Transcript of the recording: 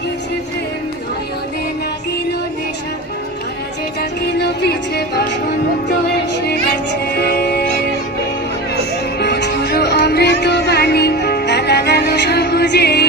বহিছে প্রেম নয়নে লাগিল নেশা তারা যে ডাকিল পিছে বসন্ত এসে গেছে মধুর অমৃত বাণী গালা গেল সহজেই